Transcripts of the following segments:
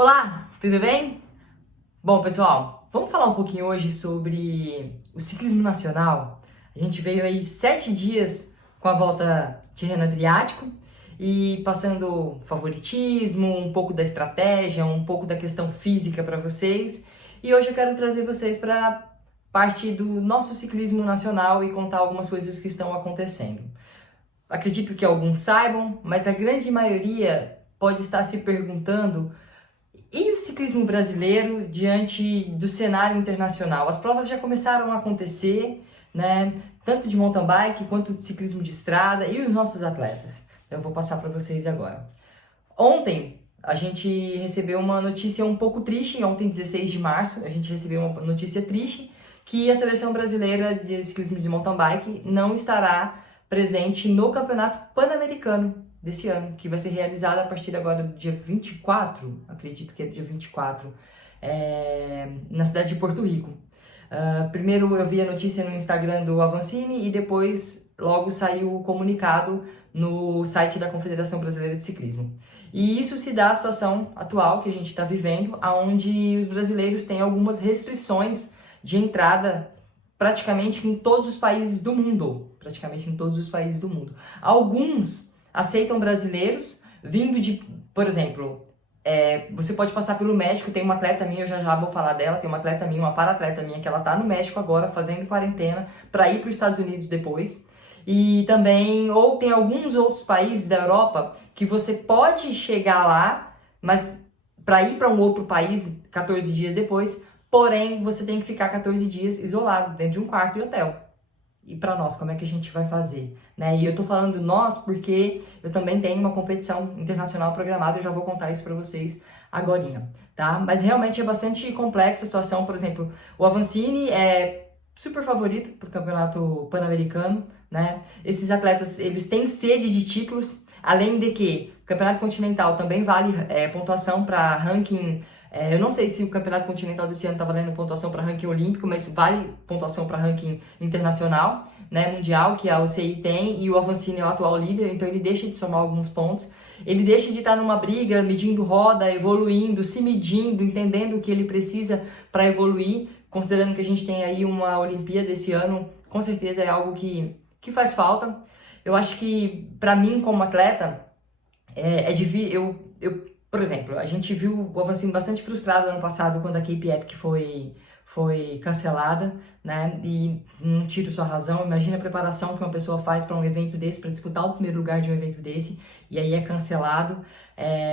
Olá, tudo bem? Bom, pessoal, vamos falar um pouquinho hoje sobre o ciclismo nacional. A gente veio aí 7 dias com a volta Tirreno Adriático e passando favoritismo, um pouco da estratégia, um pouco da questão física para vocês. E hoje eu quero trazer vocês para parte do nosso ciclismo nacional e contar algumas coisas que estão acontecendo. Acredito que alguns saibam, mas a grande maioria pode estar se perguntando: e o ciclismo brasileiro diante do cenário internacional? As provas já começaram a acontecer, né? Tanto de mountain bike quanto de ciclismo de estrada e os nossos atletas. Eu vou passar para vocês agora. Ontem a gente recebeu uma notícia um pouco triste. Ontem, 16 de março, a gente recebeu uma notícia triste que a seleção brasileira de ciclismo de mountain bike não estará presente no Campeonato Pan-Americano desse ano, que vai ser realizado a partir agora do dia 24, acredito que é dia 24, na cidade de Porto Rico. Primeiro eu vi a notícia no Instagram do Avancini e depois logo saiu o comunicado no site da Confederação Brasileira de Ciclismo. E isso se dá à situação atual que a gente está vivendo, onde os brasileiros têm algumas restrições de entrada praticamente em todos os países do mundo. Praticamente em todos os países do mundo. Alguns aceitam brasileiros vindo de, por exemplo, você pode passar pelo México. Tem uma atleta minha, eu já vou falar dela, tem uma atleta minha, uma para-atleta minha, que ela tá no México agora fazendo quarentena para ir para os Estados Unidos depois. E também, ou tem alguns outros países da Europa que você pode chegar lá, mas para ir para um outro país 14 dias depois, porém você tem que ficar 14 dias isolado dentro de um quarto de hotel. E para nós, como é que a gente vai fazer? Né? E eu tô falando nós porque eu também tenho uma competição internacional programada, eu já vou contar isso para vocês agorinha, tá? Mas realmente é bastante complexa a situação. Por exemplo, o Avancini é super favorito pro Campeonato Pan-Americano, né? Esses atletas, eles têm sede de títulos, além de que o Campeonato Continental também vale pontuação para ranking. Eu não sei se o Campeonato Continental desse ano está valendo pontuação para ranking olímpico, mas vale pontuação para ranking internacional, né, mundial, que a UCI tem, e o Avancini é o atual líder, então ele deixa de somar alguns pontos. Ele deixa de estar numa briga, medindo roda, evoluindo, se medindo, entendendo o que ele precisa para evoluir, considerando que a gente tem aí uma Olimpíada esse ano. Com certeza é algo que faz falta. Eu acho que, para mim, como atleta, é difícil. Por exemplo, a gente viu o Avancini bastante frustrado ano passado quando a Cape Epic foi cancelada, né? E não tiro sua razão. Imagina a preparação que uma pessoa faz para um evento desse, para disputar o primeiro lugar de um evento desse, e aí é cancelado.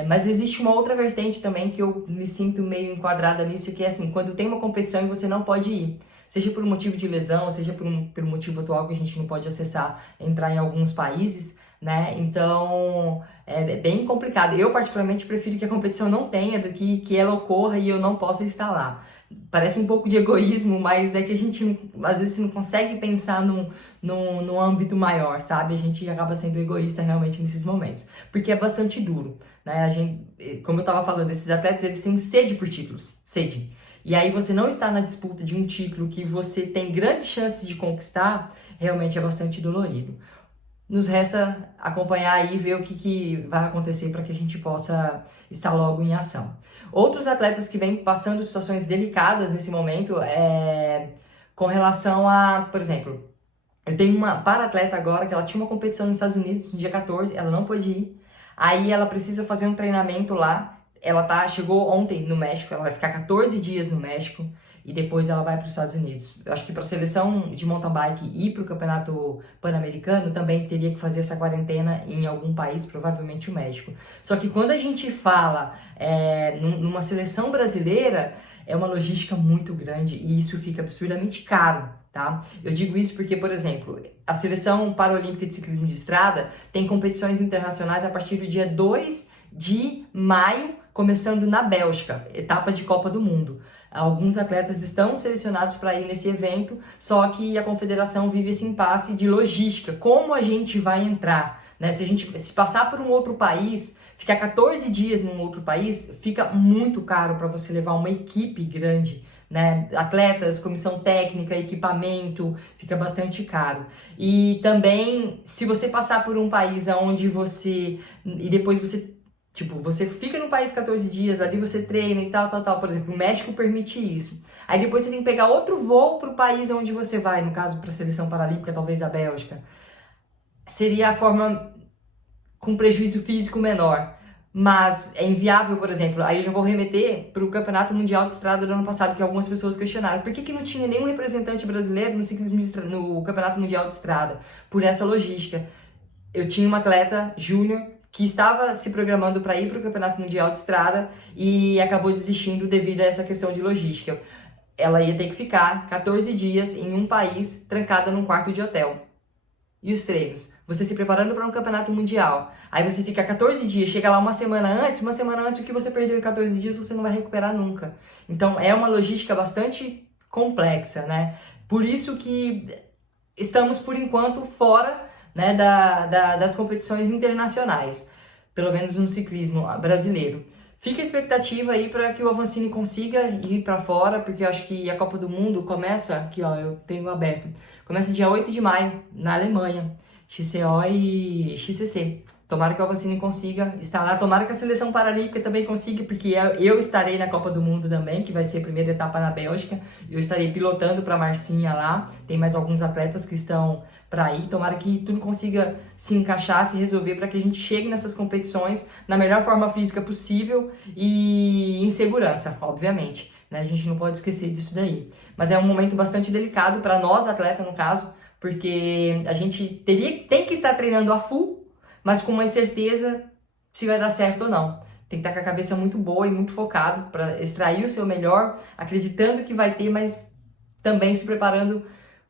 Mas existe uma outra vertente também que eu me sinto meio enquadrada nisso, que é assim: quando tem uma competição e você não pode ir, seja por um motivo de lesão, seja pelo motivo atual que a gente não pode acessar, entrar em alguns países, né? Então é bem complicado. Eu particularmente prefiro que a competição não tenha do que ela ocorra e eu não possa estar lá. Parece um pouco de egoísmo, mas é que a gente às vezes não consegue pensar num âmbito maior, sabe? A gente acaba sendo egoísta realmente nesses momentos, porque é bastante duro, né? A gente, como eu tava falando, esses atletas, eles têm sede por títulos, sede. E aí você não está na disputa de um título que você tem grandes chances de conquistar, realmente é bastante dolorido. Nos resta acompanhar aí e ver o que vai acontecer para que a gente possa estar logo em ação. Outros atletas que vêm passando situações delicadas nesse momento com relação a, por exemplo, eu tenho uma para-atleta agora que ela tinha uma competição nos Estados Unidos no dia 14, ela não pôde ir. Aí ela precisa fazer um treinamento lá. Chegou ontem no México, ela vai ficar 14 dias no México e depois ela vai para os Estados Unidos. Eu acho que para a seleção de mountain bike e para o Campeonato Pan-Americano também teria que fazer essa quarentena em algum país, provavelmente o México. Só que quando a gente fala numa seleção brasileira, é uma logística muito grande e isso fica absurdamente caro, tá? Eu digo isso porque, por exemplo, a Seleção Paralímpica de Ciclismo de Estrada tem competições internacionais a partir do dia 2 de maio, começando na Bélgica, etapa de Copa do Mundo. Alguns atletas estão selecionados para ir nesse evento, só que a confederação vive esse impasse de logística. Como a gente vai entrar, né? Se passar por um outro país, ficar 14 dias num outro país, fica muito caro para você levar uma equipe grande, né? Atletas, comissão técnica, equipamento, fica bastante caro. E também, se você passar por um país onde e depois você Tipo, você fica no país 14 dias, ali você treina e tal, tal, tal. Por exemplo, o México permite isso. Aí depois você tem que pegar outro voo pro país onde você vai, no caso, para a seleção paralímpica, talvez a Bélgica. Seria a forma com prejuízo físico menor. Mas é inviável, por exemplo, aí eu já vou remeter para o Campeonato Mundial de Estrada do ano passado, que algumas pessoas questionaram. Por que não tinha nenhum representante brasileiro no ciclismo no Campeonato Mundial de Estrada? Por essa logística. Eu tinha uma atleta júnior que estava se programando para ir para o Campeonato Mundial de Estrada e acabou desistindo devido a essa questão de logística. Ela ia ter que ficar 14 dias em um país, trancada num quarto de hotel. E os treinos? Você se preparando para um campeonato mundial. Aí você fica 14 dias, chega lá uma semana antes, o que você perdeu em 14 dias você não vai recuperar nunca. Então é uma logística bastante complexa, né? Por isso que estamos, por enquanto, fora, né, das competições internacionais, pelo menos no ciclismo brasileiro. Fica a expectativa aí para que o Avancini consiga ir para fora, porque eu acho que a Copa do Mundo começa, aqui ó, eu tenho aberto, começa dia 8 de maio, na Alemanha, XCO e XCC. Tomara que o Avancini consiga estar lá, tomara que a seleção paralímpica também consiga, porque eu estarei na Copa do Mundo também, que vai ser a primeira etapa na Bélgica, eu estarei pilotando para Marcinha lá, tem mais alguns atletas que estão para ir, tomara que tudo consiga se encaixar, se resolver, para que a gente chegue nessas competições na melhor forma física possível e em segurança, obviamente, né? A gente não pode esquecer disso daí. Mas é um momento bastante delicado para nós, atletas, no caso, porque a gente tem que estar treinando a full, mas com uma incerteza se vai dar certo ou não. Tem que estar com a cabeça muito boa e muito focado para extrair o seu melhor, acreditando que vai ter, mas também se preparando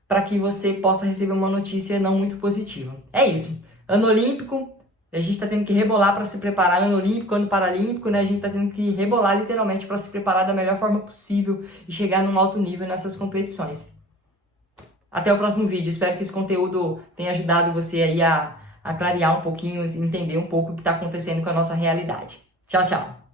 para que você possa receber uma notícia não muito positiva. É isso. Ano olímpico, a gente está tendo que rebolar para se preparar. Ano olímpico, ano paralímpico, né? A gente está tendo que rebolar literalmente para se preparar da melhor forma possível e chegar num alto nível nessas competições. Até o próximo vídeo. Espero que esse conteúdo tenha ajudado você aí a clarear um pouquinho, entender um pouco o que está acontecendo com a nossa realidade. Tchau, tchau!